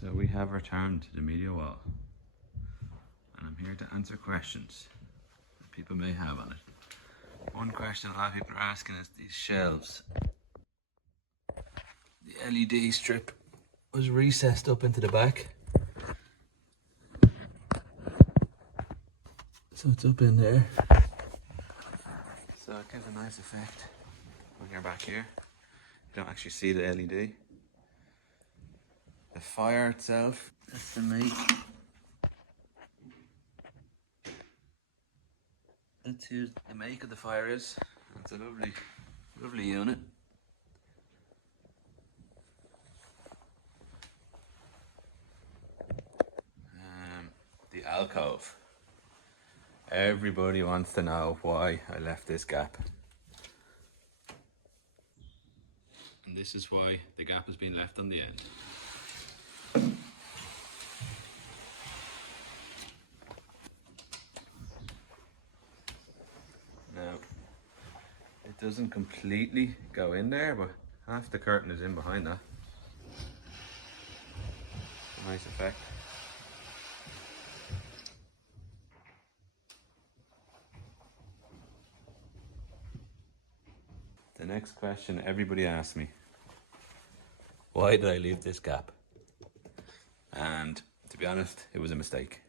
So we have returned to the media wall, and I'm here to answer questions that people may have on it. One question a lot of people are asking is these shelves. The LED strip was recessed up into the back, so it's up in there. So it gives a nice effect when you're back here. You don't actually see the LED. The fire itself, that's the make. That's who the make of the fire is. It's a lovely, lovely unit. The alcove. Everybody wants to know why I left this gap. And this is why the gap has been left on the end. Now, it doesn't completely go in there, but half the curtain is in behind that. A nice effect. The next question everybody asks me, why did I leave this gap? And to be honest, it was a mistake.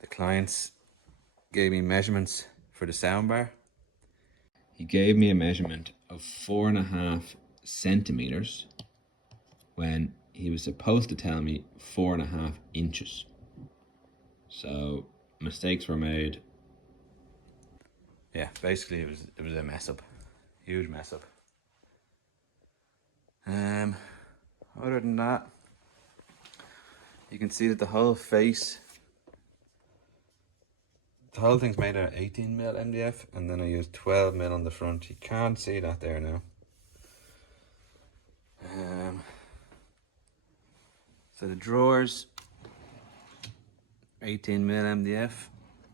The clients gave me measurements for the soundbar. He gave me a measurement of 4.5 centimeters when he was supposed to tell me 4.5 inches. So mistakes were made. Yeah, basically it was a mess up. Huge mess up. Other than that, you can see that the whole face, the whole thing's made out of 18mm MDF, and then I used 12mm on the front. You can't see that there now. So the drawers, 18mm MDF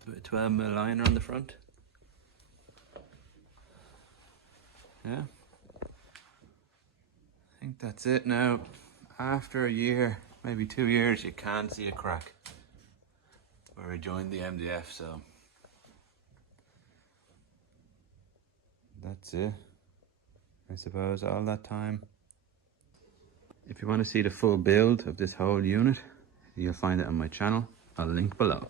with a 12mm liner on the front. Yeah, I think that's it now. After a year, maybe 2 years, you can see a crack where I joined the MDF, so that's it, I suppose, all that time. If you want to see the full build of this whole unit, you'll find it on my channel. I'll link below.